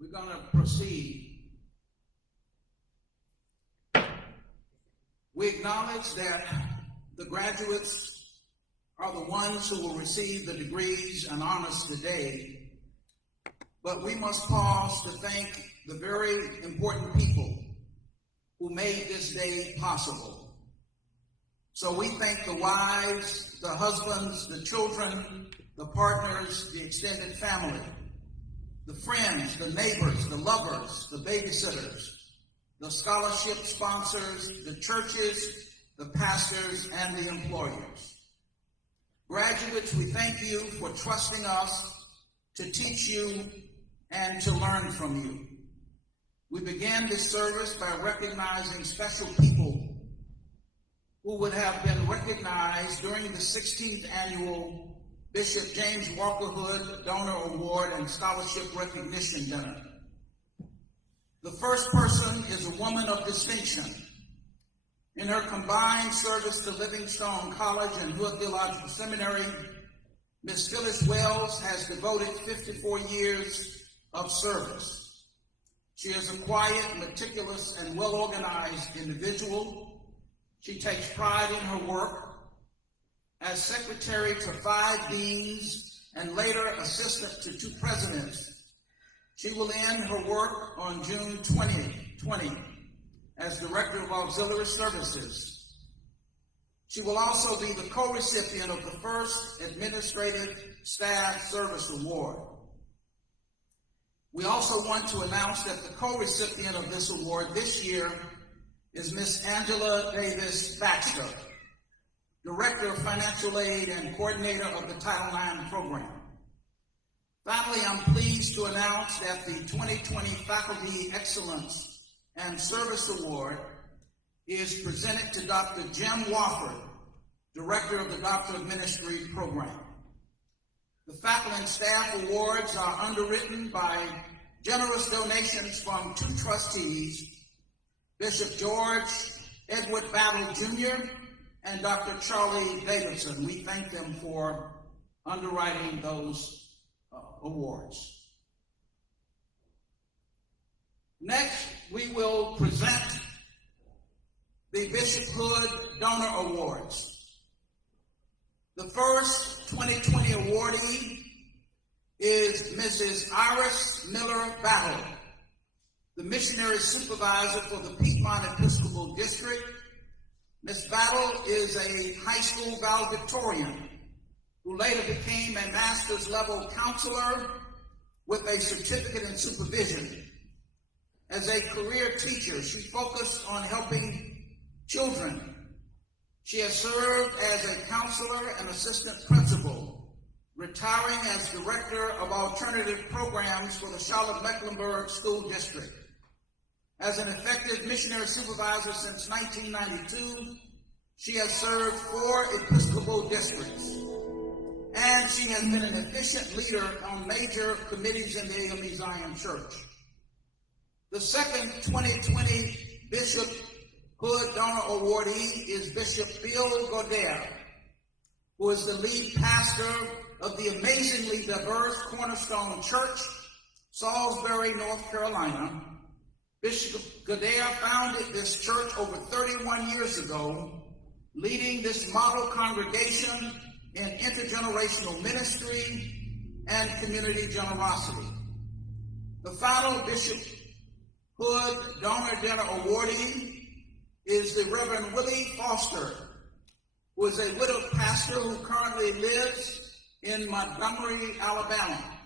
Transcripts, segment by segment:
We're going to proceed. We acknowledge that the graduates are the ones who will receive the degrees and honors today, but we must pause to thank the very important people who made this day possible. So we thank the wives, the husbands, the children, the partners, the extended family, the friends, the neighbors, the lovers, the babysitters, the scholarship sponsors, the churches, the pastors, and the employers. Graduates, we thank you for trusting us to teach you and to learn from you. We began this service by recognizing special people who would have been recognized during the 16th annual Bishop James Walker Hood Donor Award and Scholarship Recognition Dinner. The first person is a woman of distinction. In her combined service to Livingstone College and Hood Theological Seminary, Ms. Phyllis Wells has devoted 54 years of service. She is a quiet, meticulous, and well-organized individual. She takes pride in her work. As secretary to 5 deans and later assistant to 2 presidents, she will end her work on June 2020 as director of auxiliary services. She will also be the co-recipient of the first Administrative Staff Service Award. We also want to announce that the co-recipient of this award this year is Ms. Angela Davis Baxter, Director of Financial Aid and Coordinator of the Title IX program. Finally, I'm pleased to announce that the 2020 Faculty Excellence and Service Award is presented to Dr. Jim Wofford, Director of the Doctor of Ministry program. The Faculty and Staff Awards are underwritten by generous donations from 2 trustees, Bishop George Edward Battle Jr. and Dr. Charlie Davidson. We thank them for underwriting those awards. Next, we will present the Bishop Hood Donor Awards. The first 2020 awardee is Mrs. Iris Miller Battle, the missionary supervisor for the Piedmont Episcopal District. Ms. Battle is a high school valedictorian who later became a master's level counselor with a certificate in supervision. As a career teacher, she focused on helping children. She has served as a counselor and assistant principal, retiring as director of alternative programs for the Charlotte-Mecklenburg School District. As an effective missionary supervisor since 1992, she has served 4 Episcopal districts, and she has been an efficient leader on major committees in the AME Zion Church. The second 2020 Bishop Hood Donor Awardee is Bishop Bill Godere, who is the lead pastor of the amazingly diverse Cornerstone Church, Salisbury, North Carolina. Bishop Godere founded this church over 31 years ago, leading this model congregation in intergenerational ministry and community generosity. The final Bishop Hood Donor Dinner Awardee is the Reverend Willie Foster, who is a widowed pastor who currently lives in Montgomery, Alabama.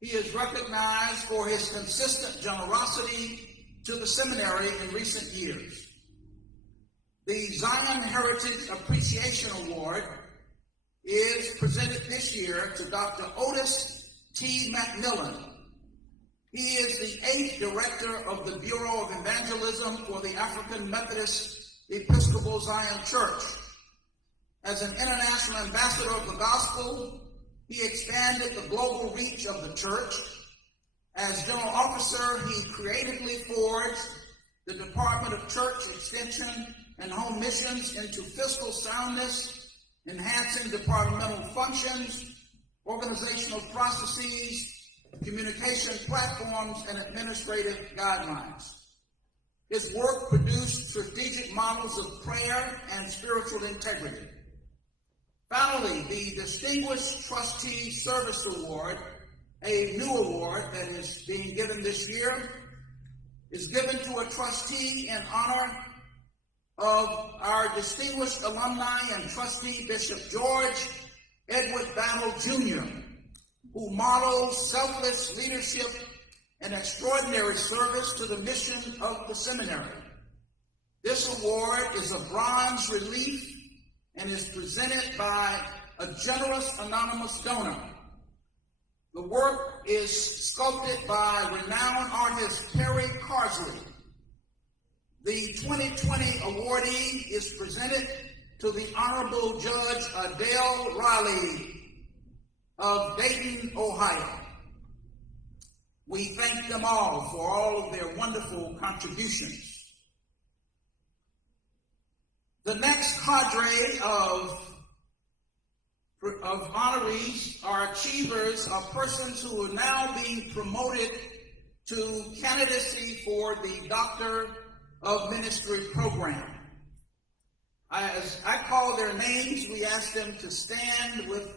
He is recognized for his consistent generosity to the seminary in recent years. The Zion Heritage Appreciation Award is presented this year to Dr. Otis T. McMillan. He is the 8th director of the Bureau of Evangelism for the African Methodist Episcopal Zion Church. As an international ambassador of the gospel, he expanded the global reach of the church. As general officer, he creatively forged the Department of Church Extension and Home Missions into fiscal soundness, enhancing departmental functions, organizational processes, communication platforms, and administrative guidelines. His work produced strategic models of prayer and spiritual integrity. Finally, the Distinguished Trustee Service Award, a new award that is being given this year, is given to a trustee in honor of our distinguished alumni and trustee, Bishop George Edward Battle Jr., who models selfless leadership and extraordinary service to the mission of the seminary. This award is a bronze relief and is presented by a generous anonymous donor. The work is sculpted by renowned artist Perry Carsley. The 2020 awardee is presented to the Honorable Judge Adele Riley of Dayton, Ohio. We thank them all for all of their wonderful contributions. The next cadre of honorees are achievers of persons who are now being promoted to candidacy for the Doctor of Ministry program. As I call their names, we ask them to stand with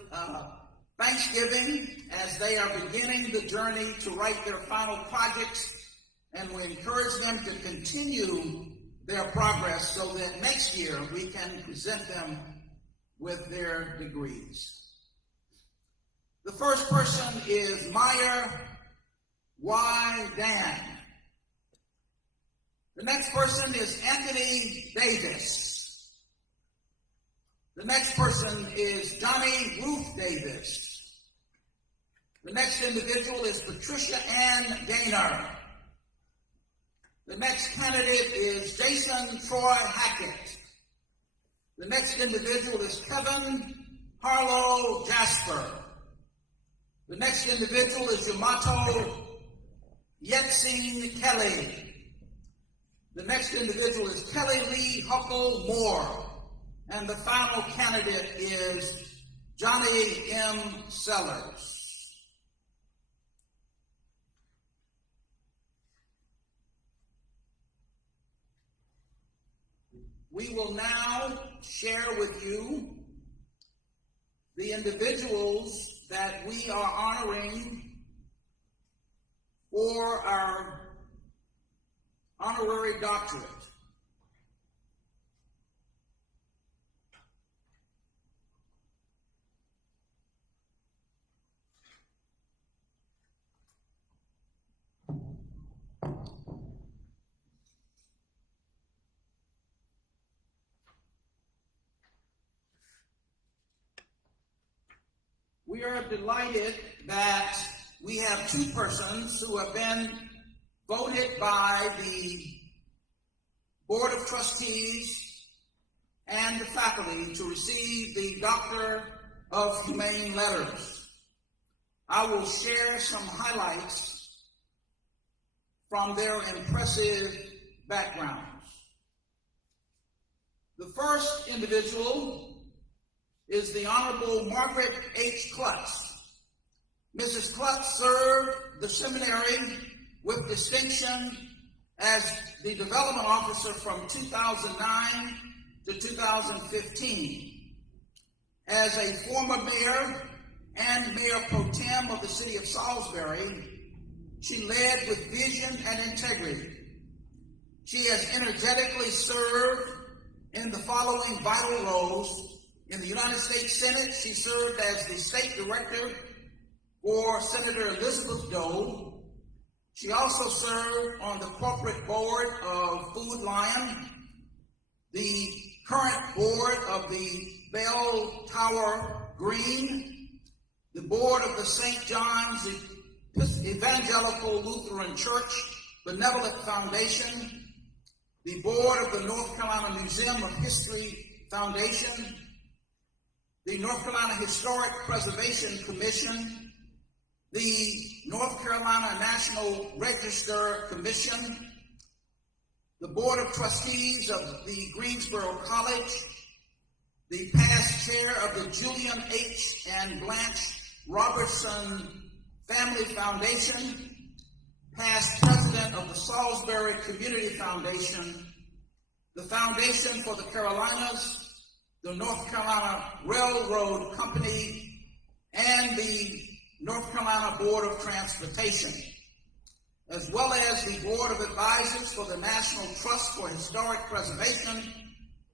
thanksgiving as they are beginning the journey to write their final projects, and we encourage them to continue their progress so that next year we can present them with their degrees. The first person is Meyer Y. Dan. The next person is Anthony Davis. The next person is Johnny Ruth Davis. The next individual is Patricia Ann Gaynor. The next candidate is Jason Troy Hackett. The next individual is Kevin Harlow Jasper. The next individual is Yamato Yetzing Kelly. The next individual is Kelly Lee Huckle Moore. And the final candidate is Johnny M. Sellers. We will now share with you the individuals that we are honoring for our honorary doctorate. We are delighted that we have two persons who have been voted by the Board of Trustees and the faculty to receive the Doctor of Humane Letters. I will share some highlights from their impressive backgrounds. The first individual is the Honorable Margaret H. Klutz. Mrs. Klutz served the seminary with distinction as the development officer from 2009 to 2015. As a former mayor and mayor pro tem of the city of Salisbury, she led with vision and integrity. She has energetically served in the following vital roles. In the United States Senate, she served as the state director for Senator Elizabeth Dole. She also served on the corporate board of Food Lion, the current board of the Bell Tower Green, the board of the St. John's Evangelical Lutheran Church Benevolent Foundation, the board of the North Carolina Museum of History Foundation, the North Carolina Historic Preservation Commission, the North Carolina National Register Commission, the Board of Trustees of the Greensboro College, the past chair of the Julian H. and Blanche Robertson Family Foundation, past president of the Salisbury Community Foundation, the Foundation for the Carolinas, the North Carolina Railroad Company, and the North Carolina Board of Transportation, as well as the Board of Advisors for the National Trust for Historic Preservation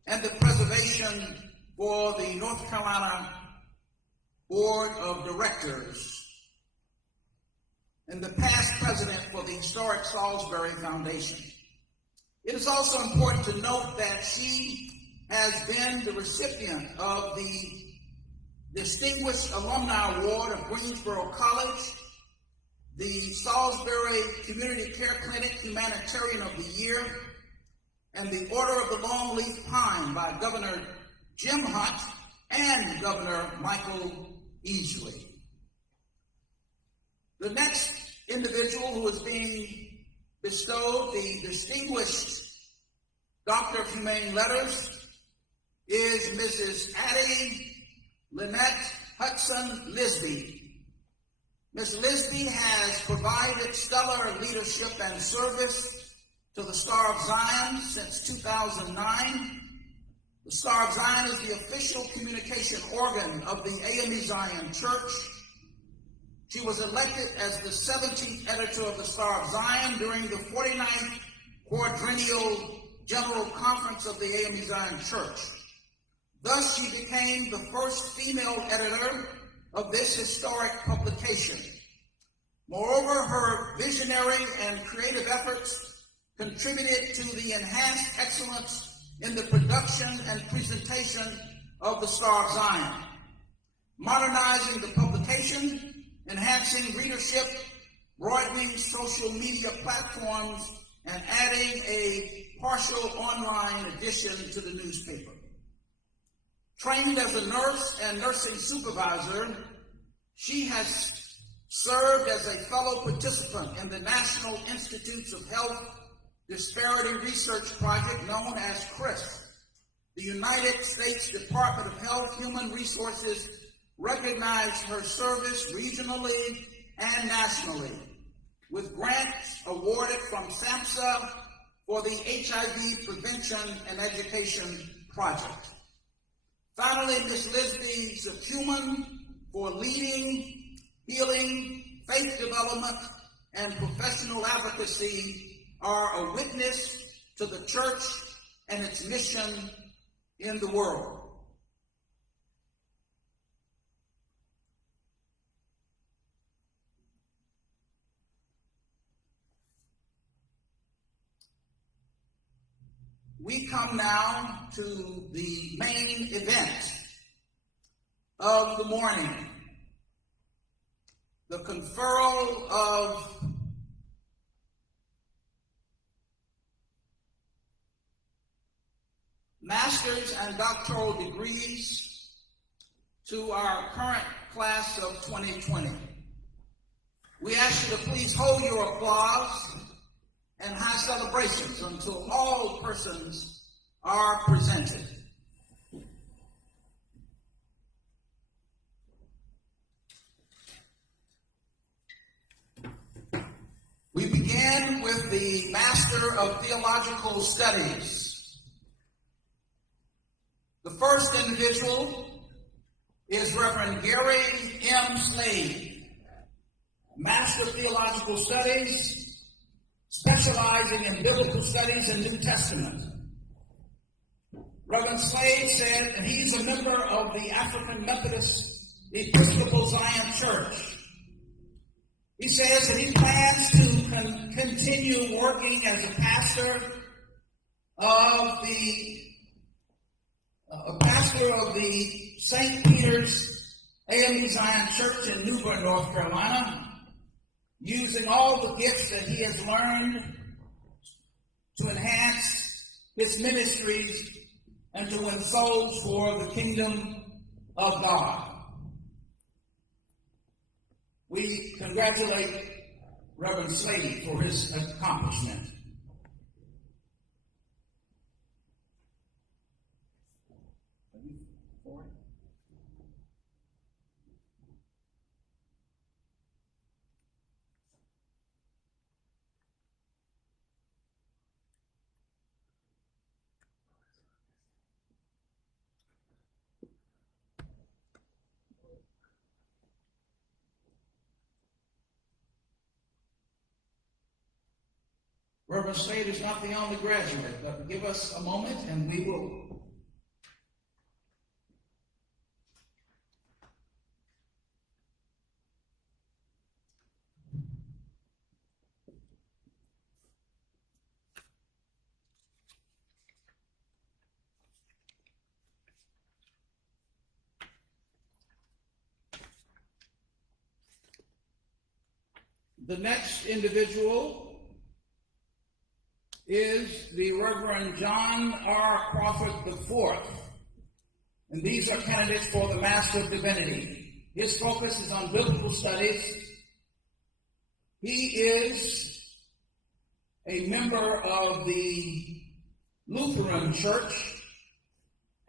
and the Preservation for the North Carolina Board of Directors, and the past president for the Historic Salisbury Foundation. It is also important to note that she has been the recipient of the Distinguished Alumni Award of Greensboro College, the Salisbury Community Care Clinic Humanitarian of the Year, and the Order of the Longleaf Pine by Governor Jim Hunt and Governor Michael Easley. The next individual who is being bestowed the Distinguished Doctor of Humane Letters is Mrs. Addie Lynette Hudson Lisby. Ms. Lisby has provided stellar leadership and service to the Star of Zion since 2009. The Star of Zion is the official communication organ of the AME Zion Church. She was elected as the 17th editor of the Star of Zion during the 49th Quadrennial General Conference of the AME Zion Church. Thus, she became the first female editor of this historic publication. Moreover, her visionary and creative efforts contributed to the enhanced excellence in the production and presentation of the Star of Zion, modernizing the publication, enhancing readership, broadening social media platforms, and adding a partial online edition to the newspaper. Trained as a nurse and nursing supervisor, she has served as a fellow participant in the National Institutes of Health Disparity Research Project known as CRISP. The United States Department of Health Human Resources recognized her service regionally and nationally, with grants awarded from SAMHSA for the HIV Prevention and Education Project. Finally, Ms. Lisby's acumen for leading, healing, faith development, and professional advocacy are a witness to the church and its mission in the world. We come now to the main event of the morning, the conferral of master's and doctoral degrees to our current class of 2020. We ask you to please hold your applause and high celebrations until all persons are presented. We begin with the Master of Theological Studies. The first individual is Reverend Gary M. Slade, Master of Theological Studies, specializing in biblical studies and New Testament. Reverend Slade said that he's a member of the African Methodist Episcopal Zion Church. He says that he plans to continue working as a pastor of the St. Peter's AME Zion Church in New Bern, North Carolina, using all the gifts that he has learned to enhance his ministries and to win souls for the kingdom of God. We congratulate Reverend Slade for his accomplishment. Reverend Slade is not the only graduate, but give us a moment and we will. The next individual is the Reverend John R. Crawford IV, and these are candidates for the Master of Divinity. His focus is on biblical studies. He is a member of the Lutheran Church.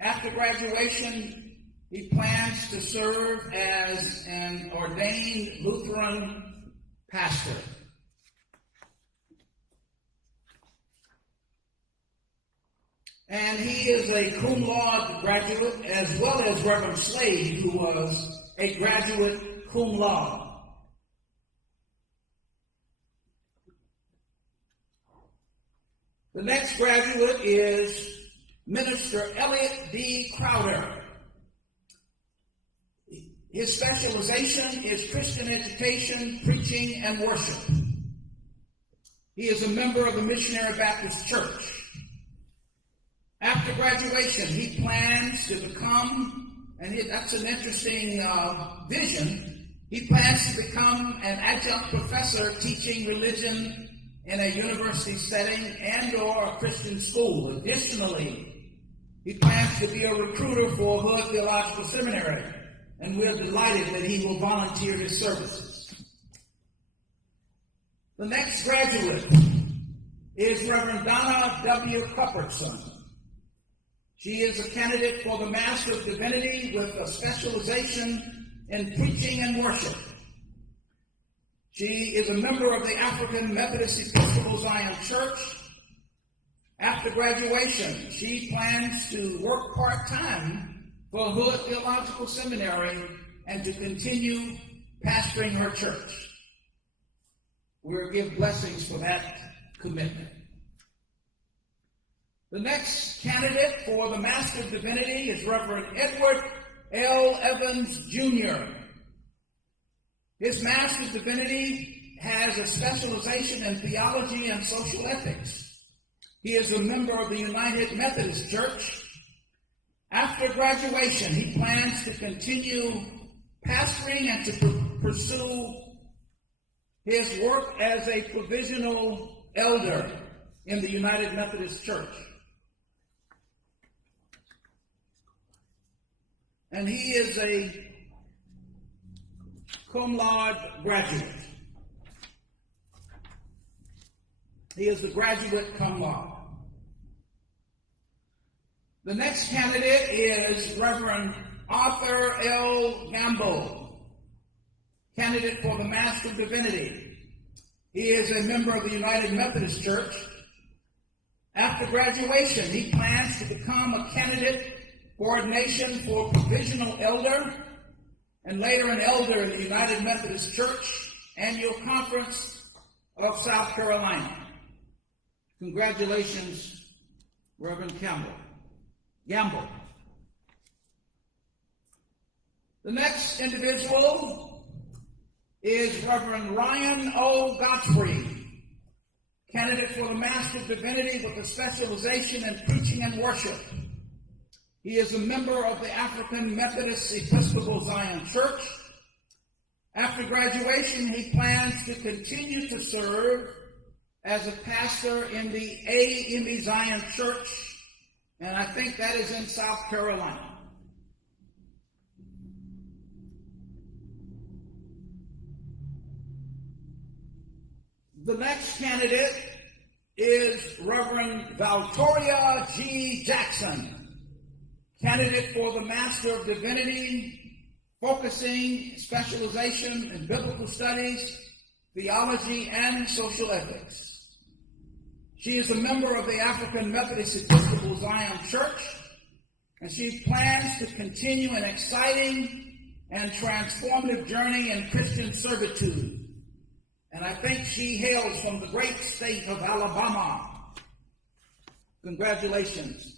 After graduation, he plans to serve as an ordained Lutheran pastor. And he is a cum laude graduate, as well as Reverend Slade, who was a graduate cum laude. The next graduate is Minister Elliot D. Crowder. His specialization is Christian education, preaching, and worship. He is a member of the Missionary Baptist Church. After graduation, he plans to become, and that's an interesting vision, he plans to become an adjunct professor teaching religion in a university setting and or a Christian school. Additionally, he plans to be a recruiter for Hood Theological Seminary, and we're delighted that he will volunteer his services. The next graduate is Reverend Donna W. Cuthbertson. She is a candidate for the Master of Divinity with a specialization in preaching and worship. She is a member of the African Methodist Episcopal Zion Church. After graduation, she plans to work part-time for Hood Theological Seminary and to continue pastoring her church. We'll give blessings for that commitment. The next candidate for the Master of Divinity is Reverend Edward L. Evans, Jr. His Master of Divinity has a specialization in theology and social ethics. He is a member of the United Methodist Church. After graduation, he plans to continue pastoring and to pursue his work as a provisional elder in the United Methodist Church. And he is a cum laude graduate. He is a graduate cum laude. The next candidate is Reverend Arthur L. Gamble, candidate for the Master of Divinity. He is a member of the United Methodist Church. After graduation, he plans to become a candidate for ordination for provisional elder and later an elder in the United Methodist Church Annual Conference of South Carolina. Congratulations, Reverend Gamble. The next individual is Reverend Ryan O. Godfrey, candidate for the Master of Divinity with a specialization in preaching and worship. He is a member of the African Methodist Episcopal Zion Church. After graduation, he plans to continue to serve as a pastor in the AME Zion Church, and I think that is in South Carolina. The next candidate is Reverend Valtoria G. Jackson, candidate for the Master of Divinity, focusing specialization in biblical studies, theology, and social ethics. She is a member of the African Methodist Episcopal Zion Church, and she plans to continue an exciting and transformative journey in Christian servitude. and I think she hails from the great state of Alabama. Congratulations.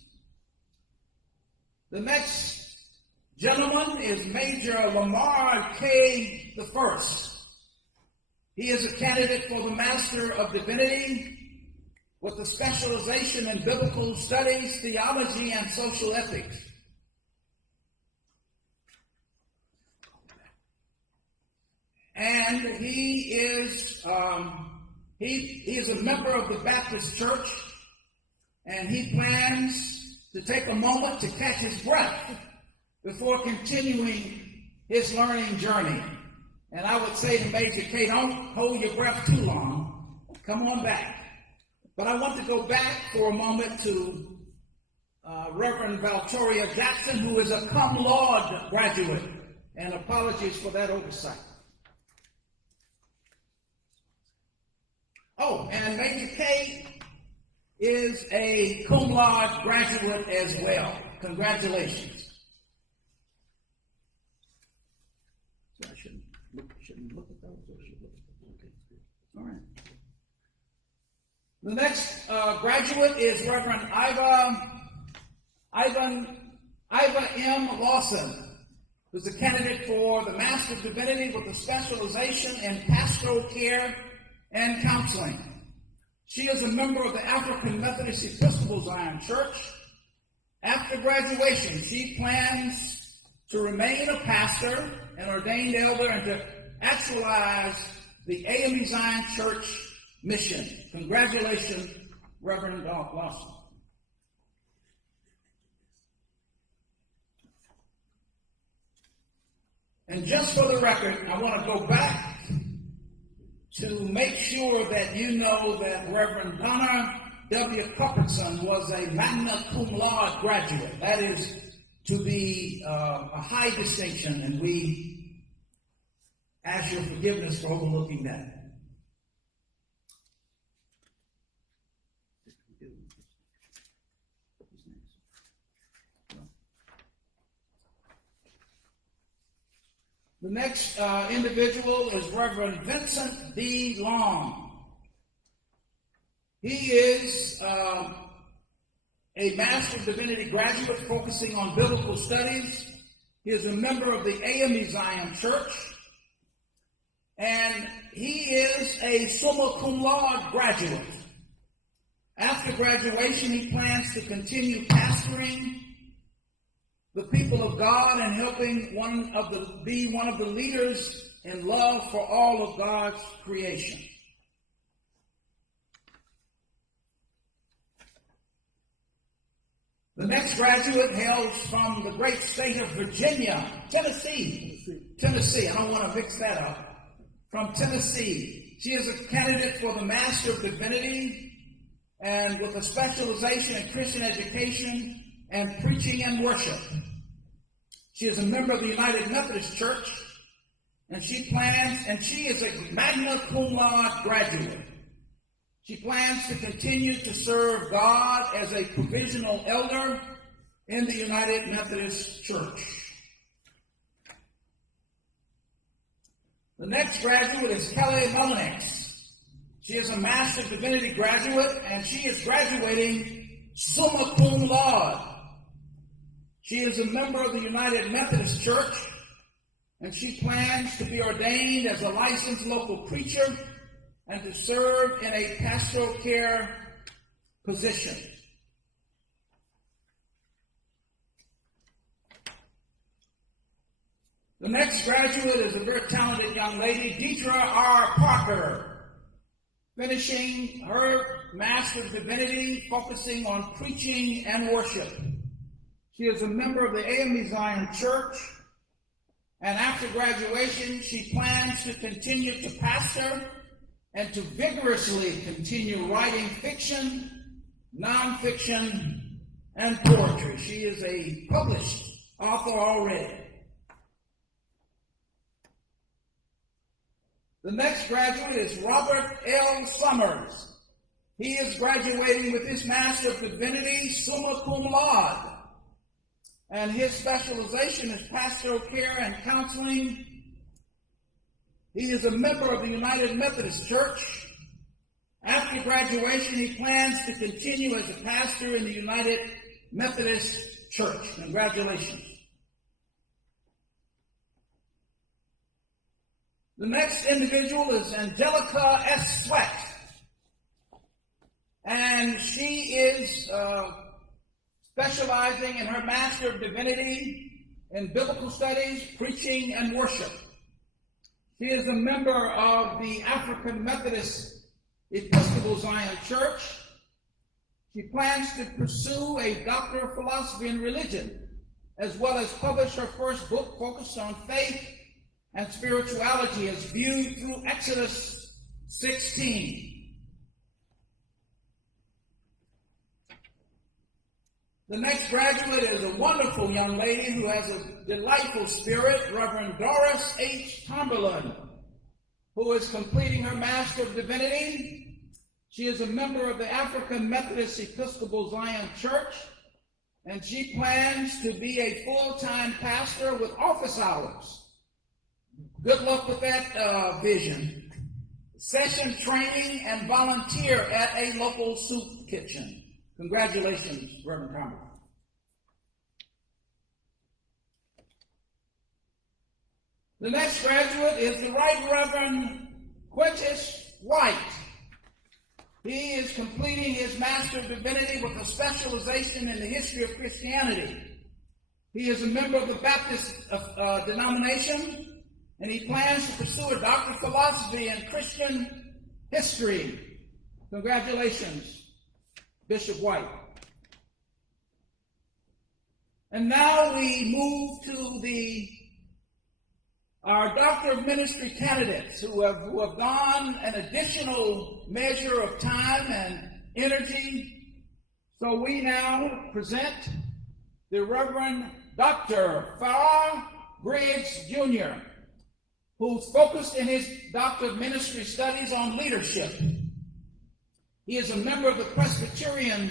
The next gentleman is Major Lamar K. I. He is a candidate for the Master of Divinity with a specialization in biblical studies, theology, and social ethics. And he is a member of the Baptist Church, and he plans to take a moment to catch his breath before continuing his learning journey. And I would say to Major K, don't hold your breath too long. Come on back. But I want to go back for a moment to Reverend Valtoria Jackson, who is a cum laude graduate, and apologies for that oversight. Oh, and Major K is a cum laude graduate as well. Congratulations. So I shouldn't look at those, or should look at those? Okay, all right. The next graduate is Reverend Iva M. Lawson, who's a candidate for the Master of Divinity with a specialization in pastoral care and counseling. She is a member of the African Methodist Episcopal Zion Church. After graduation, she plans to remain a pastor, an ordained elder, and to actualize the AME Zion Church mission. Congratulations, Reverend Lawson. And just for the record, I want to go back to make sure that you know that Reverend Donna W. Cuthbertson was a magna cum laude graduate. That is to be a high distinction, and we ask your forgiveness for overlooking that. The next individual is Reverend Vincent D. Long. He is a Master of Divinity graduate focusing on biblical studies. He is a member of the AME Zion Church. And he is a summa cum laude graduate. After graduation, he plans to continue pastoring the people of God and helping be one of the leaders in love for all of God's creation. The next graduate hails from the great state of Tennessee. I don't want to mix that up. From Tennessee. She is a candidate for the Master of Divinity and with a specialization in Christian education and preaching and worship. She is a member of the United Methodist Church, and she is a magna cum laude graduate. She plans to continue to serve God as a provisional elder in the United Methodist Church. The next graduate is Kelly Mullenix. She is a Master of Divinity graduate, and she is graduating summa cum laude. She is a member of the United Methodist Church, and she plans to be ordained as a licensed local preacher and to serve in a pastoral care position. The next graduate is a very talented young lady, Deidre R. Parker, finishing her Master of Divinity, focusing on preaching and worship. She is a member of the AME Zion Church, and after graduation, she plans to continue to pastor and to vigorously continue writing fiction, nonfiction, and poetry. She is a published author already. The next graduate is Robert L. Summers. He is graduating with his Master of Divinity, summa cum laude, and his specialization is pastoral care and counseling. He is a member of the United Methodist Church. After graduation, he plans to continue as a pastor in the United Methodist Church. Congratulations. The next individual is Angelica S. Sweat. And she is specializing in her Master of Divinity in Biblical Studies, Preaching, and Worship. She is a member of the African Methodist Episcopal Zion Church. She plans to pursue a Doctor of Philosophy in Religion, as well as publish her first book focused on faith and spirituality as viewed through Exodus 16. The next graduate is a wonderful young lady who has a delightful spirit, Reverend Doris H. Tomberlin, who is completing her Master of Divinity. She is a member of the African Methodist Episcopal Zion Church, and she plans to be a full-time pastor with office hours. Good luck with that vision. Session training and volunteer at a local soup kitchen. Congratulations, Reverend Tomberlin. The next graduate is the Right Reverend Quintus White. He is completing his Master of Divinity with a specialization in the history of Christianity. He is a member of the Baptist denomination, and he plans to pursue a Doctor of Philosophy in Christian history. Congratulations, Bishop White. And now we move to our Doctor of Ministry candidates who have gone an additional measure of time and energy. So we now present the Reverend Dr. Farrar Briggs Jr., who's focused in his Doctor of Ministry studies on leadership. He is a member of the Presbyterian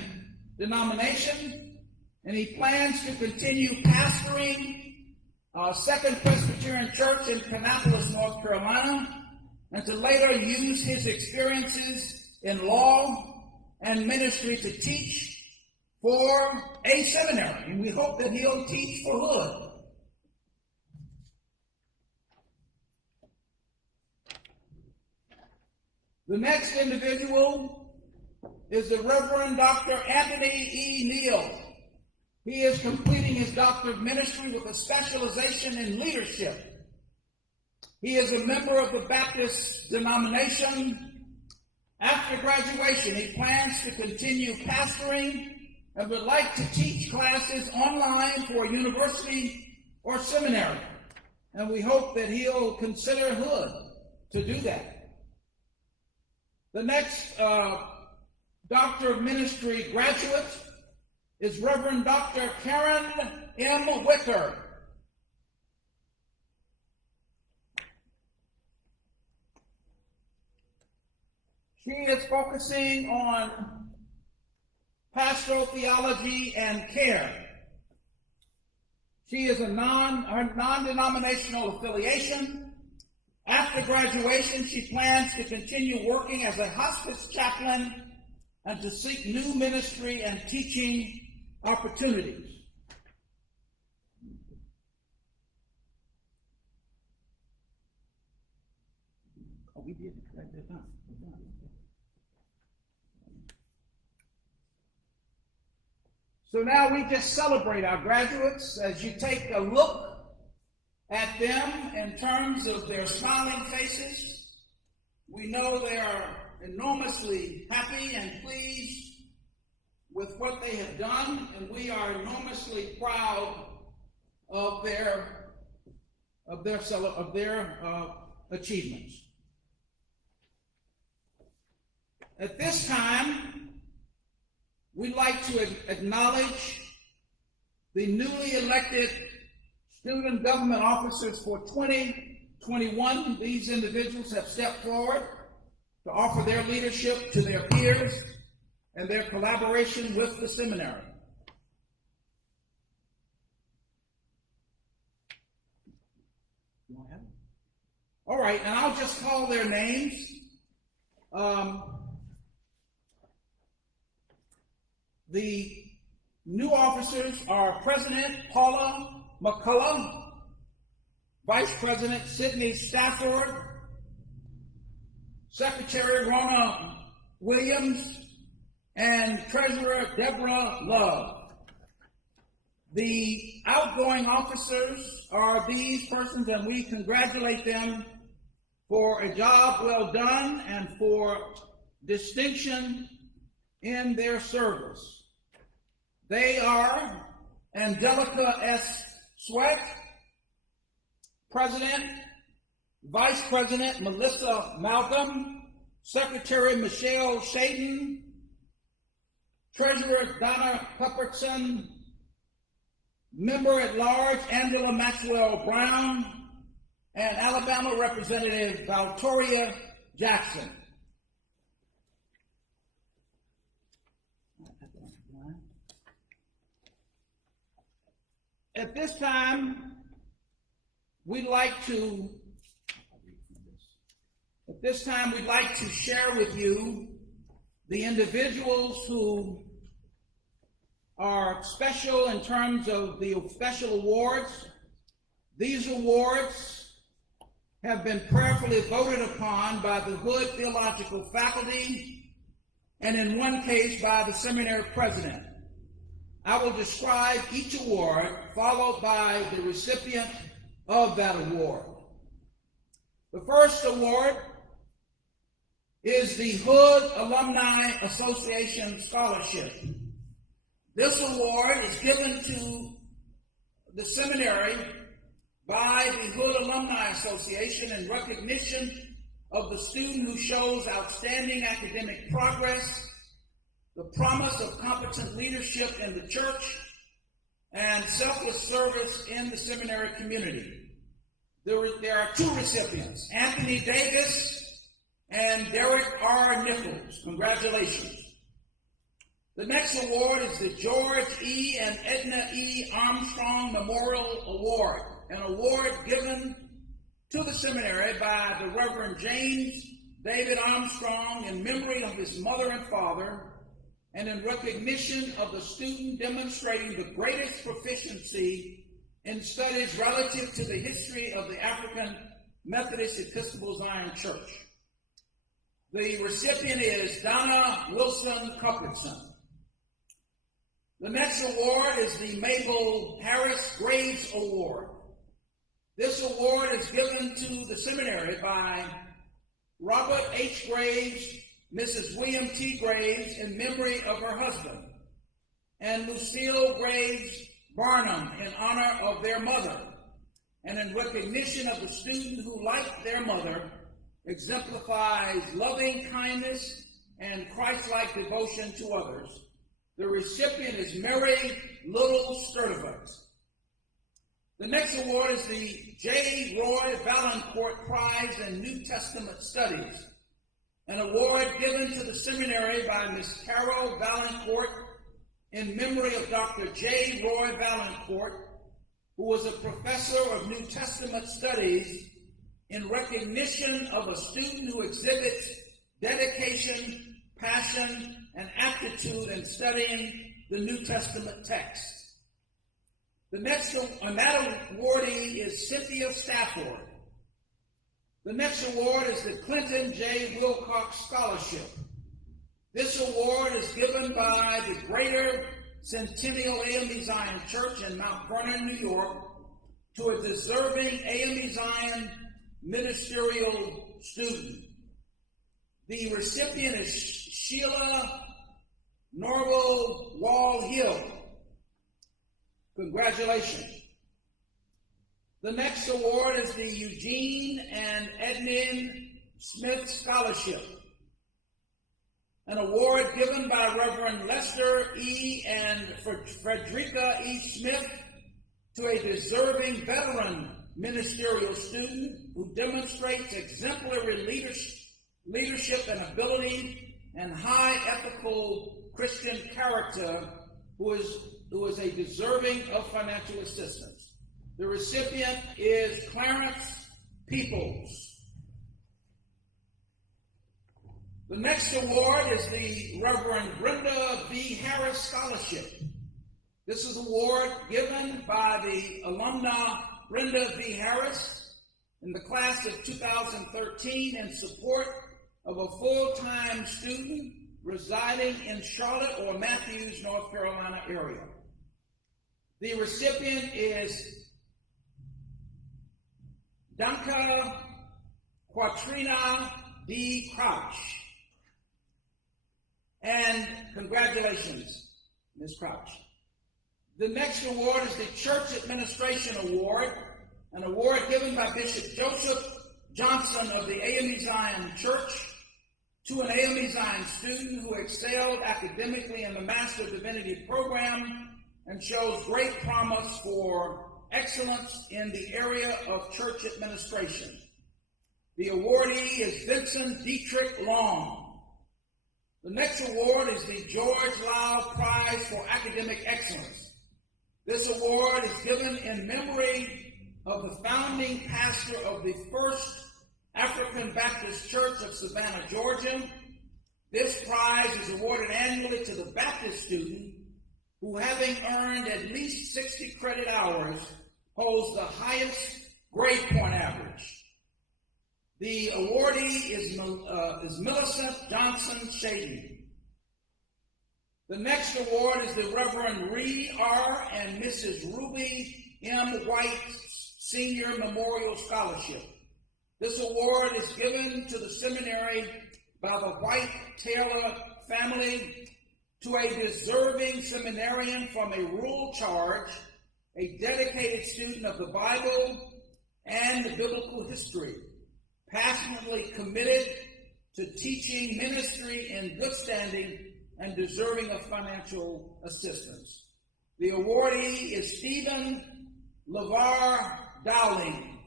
denomination, and he plans to continue pastoring Second Presbyterian Church in Kannapolis, North Carolina, and to later use his experiences in law and ministry to teach for a seminary. And we hope that he'll teach for Hood. The next individual is the Reverend Dr. Anthony E. Neal. He is completing his Doctor of Ministry with a specialization in leadership. He is a member of the Baptist denomination. After graduation, he plans to continue pastoring and would like to teach classes online for a university or seminary. And we hope that he'll consider Hood to do that. The next Doctor of Ministry graduate is Reverend Dr. Karen M. Wicker. She is focusing on pastoral theology and care. She is her non-denominational affiliation. After graduation, she plans to continue working as a hospice chaplain and to seek new ministry and teaching opportunities. Oh, we did correct this, huh? So now we just celebrate our graduates as you take a look at them in terms of their smiling faces. We know they are enormously happy and pleased with what they have done, and we are enormously proud of their achievements. At this time, we'd like to acknowledge the newly elected student government officers for 2021. These individuals have stepped forward to offer their leadership to their peers and their collaboration with the seminary. You want to have it? All right, and I'll just call their names. The new officers are President Paula McCullough, Vice President Sidney Stafford, Secretary Rona Williams, and Treasurer Deborah Love. The outgoing officers are these persons, and we congratulate them for a job well done and for distinction in their service. They are Angelica S. Sweat, President, Vice President Melissa Malcolm, Secretary Michelle Shaden, Treasurer Donna Pepperson, Member at Large Angela Maxwell Brown, and Alabama Representative Valtoria Jackson. At this time, we'd like to share with you the individuals who are special in terms of the special awards. These awards have been prayerfully voted upon by the Hood Theological Faculty, and in one case by the seminary president. I will describe each award, followed by the recipient of that award. The first award is the Hood Alumni Association Scholarship. This award is given to the seminary by the Hood Alumni Association in recognition of the student who shows outstanding academic progress, the promise of competent leadership in the church, and selfless service in the seminary community. There are two recipients, Anthony Davis and Derek R. Nichols. Congratulations. The next award is the George E. and Edna E. Armstrong Memorial Award, an award given to the seminary by the Reverend James David Armstrong in memory of his mother and father, and in recognition of the student demonstrating the greatest proficiency in studies relative to the history of the African Methodist Episcopal Zion Church. The recipient is Donna Wilson Cuthbertson. The next award is the Mabel Harris Graves Award. This award is given to the seminary by Robert H. Graves, Mrs. William T. Graves in memory of her husband, and Lucille Graves Barnum in honor of their mother, and in recognition of the student who, like their mother, exemplifies loving kindness and Christ-like devotion to others. The recipient is Mary Little Sturdivant. The next award is the J. Roy Valancourt Prize in New Testament Studies, an award given to the seminary by Ms. Carol Valancourt in memory of Dr. J. Roy Valancourt, who was a professor of New Testament Studies, in recognition of a student who exhibits dedication, passion, and aptitude in studying the New Testament text. The next awardee is Cynthia Stafford. The next award is the Clinton J. Wilcox Scholarship. This award is given by the Greater Centennial AME Zion Church in Mount Vernon, New York, to a deserving AME Zion ministerial student. The recipient is Sheila Norval Wall-Hill. Congratulations. The next award is the Eugene and Ednin Smith Scholarship, an award given by Reverend Lester E. and Frederica E. Smith to a deserving veteran ministerial student who demonstrates exemplary leadership and ability and high ethical Christian character, who is a deserving of financial assistance. The recipient is Clarence Peoples. The next award is the Reverend Brenda V. Harris Scholarship. This is an award given by the alumna Brenda V. Harris in the class of 2013 in support of a full-time student residing in Charlotte or Matthews, North Carolina area. The recipient is Danka Quatrina D. Crouch. And congratulations, Ms. Crouch. The next award is the Church Administration Award, an award given by Bishop Joseph Johnson of the AME Zion Church to an AME Zion student who excelled academically in the Master of Divinity program and shows great promise for excellence in the area of church administration. The awardee is Vincent Dietrich Long. The next award is the George Lau Prize for Academic Excellence. This award is given in memory of the founding pastor of the First African Baptist Church of Savannah, Georgia. This prize is awarded annually to the Baptist student who, having earned at least 60 credit hours, holds the highest grade point average. The awardee is Millicent Johnson Shaden. The next award is the Reverend Ree R. and Mrs. Ruby M. White Senior Memorial Scholarship. This award is given to the seminary by the White Taylor family to a deserving seminarian from a rural charge, a dedicated student of the Bible and the biblical history, passionately committed to teaching ministry in good standing and deserving of financial assistance. The awardee is Stephen LeVar Dowling.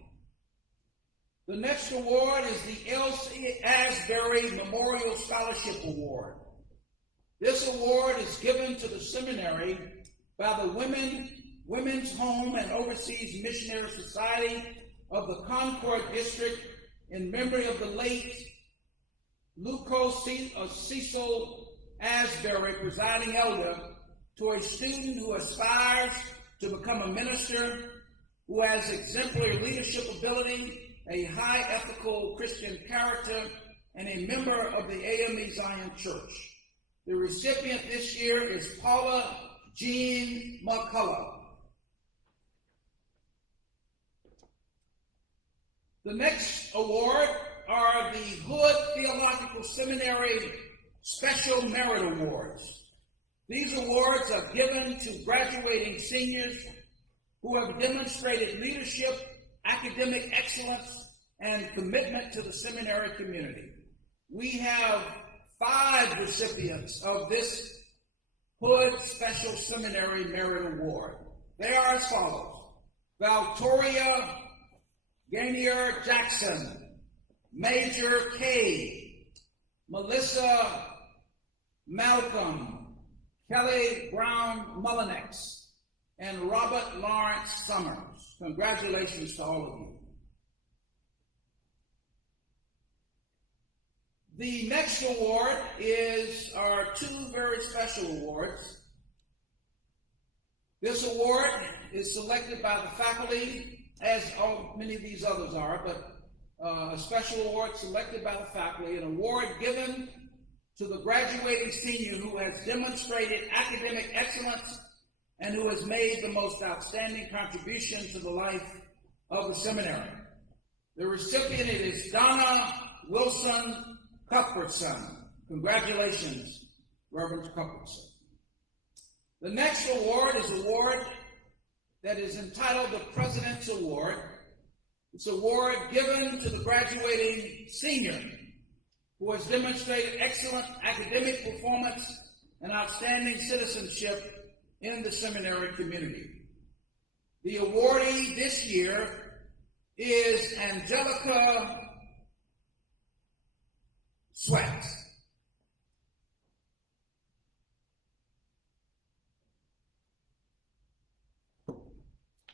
The next award is the L.C. Asbury Memorial Scholarship Award. This award is given to the seminary by the Women's Home and Overseas Missionary Society of the Concord District in memory of the late Luco Cecil Asbury, presiding elder, to a student who aspires to become a minister, who has exemplary leadership ability, a high ethical Christian character, and a member of the AME Zion Church. The recipient this year is Paula Jean McCullough. The next award are the Hood Theological Seminary Special Merit Awards. These awards are given to graduating seniors who have demonstrated leadership, academic excellence, and commitment to the seminary community. We have 5 recipients of this Hood Special Seminary Merit Award. They are as follows: Valtoria Gainier Jackson, Major K, Melissa Malcolm, Kelly Brown Mullinex, and Robert Lawrence Summers. Congratulations to all of you. The next award are 2 very special awards. This award is selected by the faculty, as many of these others are, but a special award selected by the faculty, an award given to the graduating senior who has demonstrated academic excellence and who has made the most outstanding contribution to the life of the seminary. The recipient is Donna Wilson Cuthbertson. Congratulations, Reverend Cuthbertson. The next award is an award that is entitled the President's Award. It's an award given to the graduating senior who has demonstrated excellent academic performance and outstanding citizenship in the seminary community. The awardee this year is Angelica Sweat.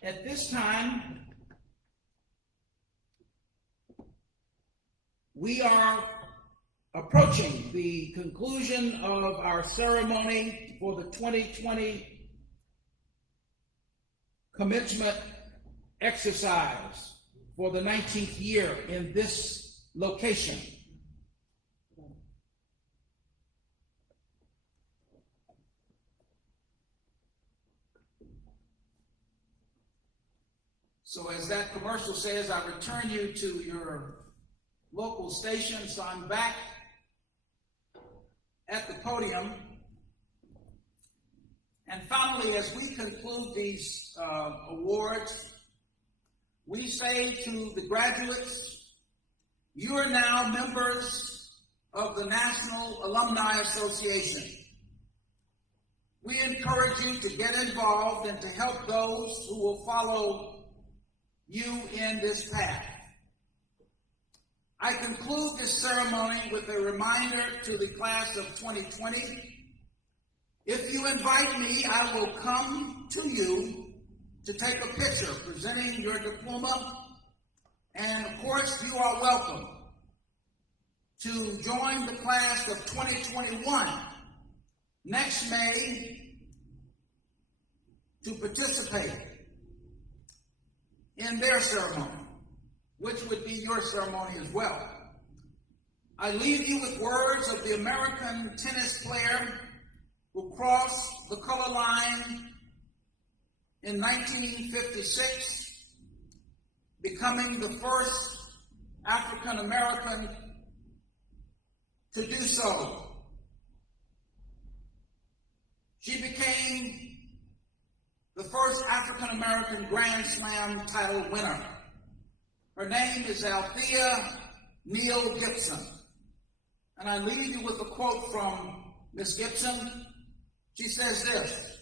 At this time, we are approaching the conclusion of our ceremony for the 2020 commencement exercise for the 19th year in this location. So as that commercial says, I return you to your local station. So I'm back at the podium. And finally, as we conclude these awards, we say to the graduates, you are now members of the National Alumni Association. We encourage you to get involved and to help those who will follow you in this path. I conclude this ceremony with a reminder to the class of 2020. If you invite me, I will come to you to take a picture presenting your diploma. And of course, you are welcome to join the class of 2021 next May to participate in their ceremony, which would be your ceremony as well. I leave you with words of the American tennis player who crossed the color line in 1956, becoming the first African American to do so. She became the first African American Grand Slam title winner. Her name is Althea Neal Gibson. And I leave you with a quote from Miss Gibson. She says this: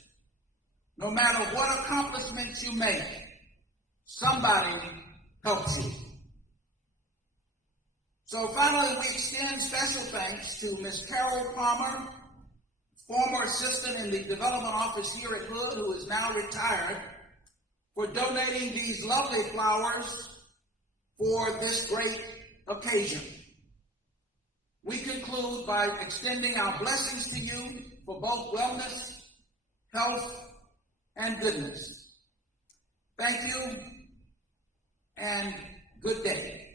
no matter what accomplishments you make, somebody helps you. So finally, we extend special thanks to Miss Carol Palmer, former assistant in the development office here at Hood, who is now retired, for donating these lovely flowers for this great occasion. We conclude by extending our blessings to you for both wellness, health, and goodness. Thank you, and good day.